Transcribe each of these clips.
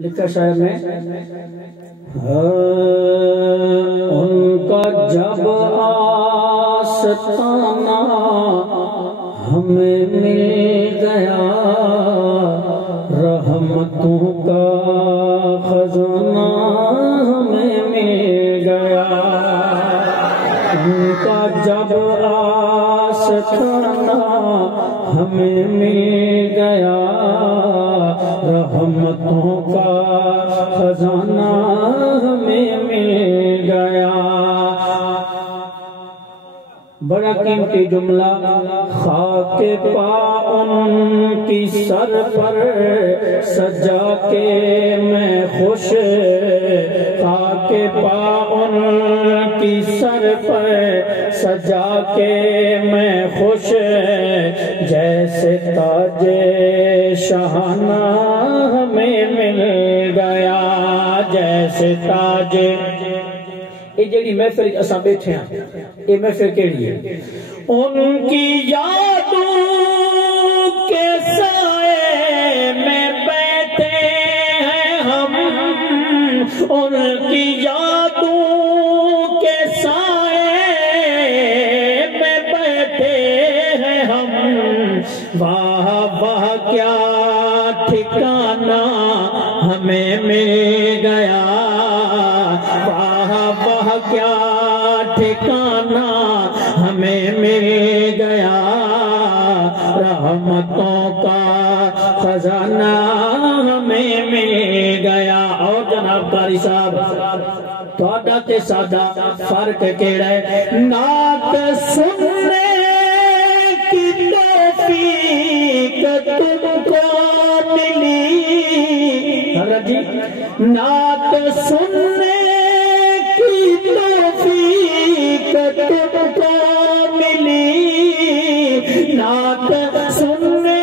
لکھا شاعر نے ان کا جب آستانہ ہمیں مل گیا رحمتوں کا خزانہ ہمیں مل گیا ان کا جب آستانہ ہمیں مل گیا رحمتوں کا خزانہ ہمیں مل گیا بڑا قیمتی جملہ خاک پا ان کی سر پر سجا کے میں خوش خاک پا ان کی سر پر سجا کے میں خوش جیسے تاج شاہانہ ہمیں مل گیا جیسے تاج یہ جڑی محفل اساں بیٹھے ہیں یہ محفل کیڑی ہے ان کی یادوں کے سائے میں بیٹھے ہیں ہم ان کی یادوں کے سائے میں بیٹھے ہیں ہم واہ واہ کیا ٹھکانہ ہمیں مل گیا واہ واہ کیا ٹھکانہ ہمیں مل گیا رحمتوں کا خزانہ ہمیں مل گیا اور جناب قاری صاحب تھوڑا تے سادہ فرق کیڑا ہے نعت سننے کی توفیق تم کو ملی نعت سننے کی توفیق تم کو ملی نعت سننے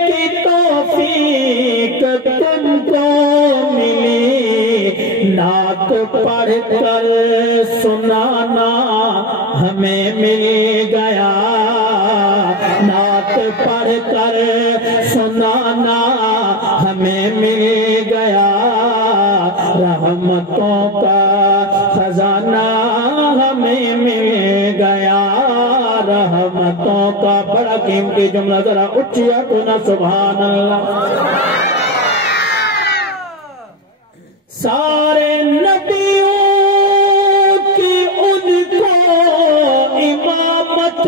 کی توفیق تم کو ملی نعت پڑھ کر سنانا ہمیں مل گیا نعت پڑھ کر سنانا ہمیں مل گیا رحمتوں کا خزانہ ہمیں مل گیا رحمتوں کا بڑا قیمتی جملہ ذرا اچھیا کنا سبحان اللہ سارے نبیوں کی ان کو امامت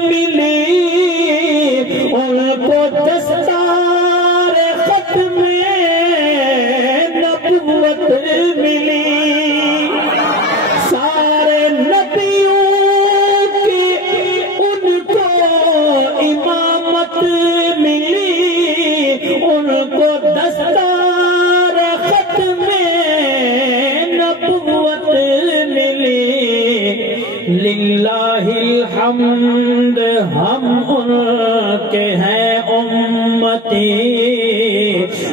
ملی ان کو دستار ختم نبوت ملی سارے نبیوں کی ان کو امامت ملی ان کو دستار ختم نبوت ملی للہ الحمد ہم ان کے ہیں امتی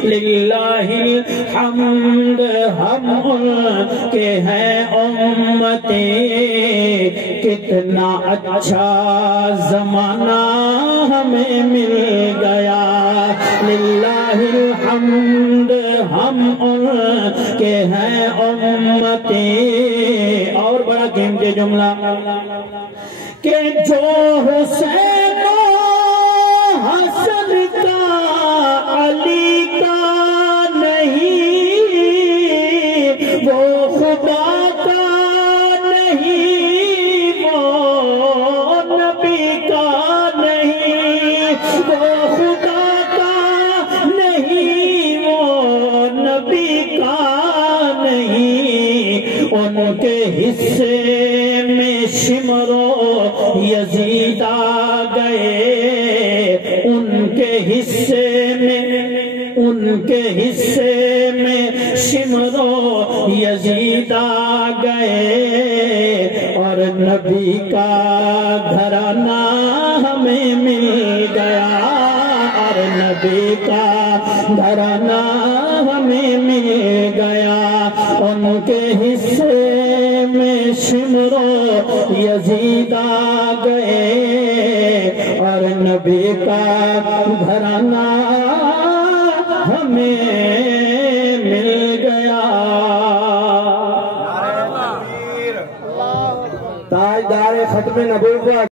للہ الحمد ہم ان کے ہیں امتی کتنا اچھا زمانہ ہمیں مل گیا للہ الحمد ہم ان کے ہیں امتی اور بڑا قیمتی جملہ کہ جو حسین و حسن کا علی کا نہیں وہ خدا کا نہیں وہ نبی کا نہیں وہ خدا کا نہیں وہ نبی کا نہیں ان کے حصے میں شمرو یزید آ گئے ان کے حصے میں شمرو یزید آ گئے اور نبی کا گھرانہ ہمیں مل گیا اور نبی کا گھرانہ ہمیں مل گیا ان کے حصے میں شمرو یزید آ گئے اور نبی کا گھرانہ ہمیں مل گیا تاجدار ختم نبوت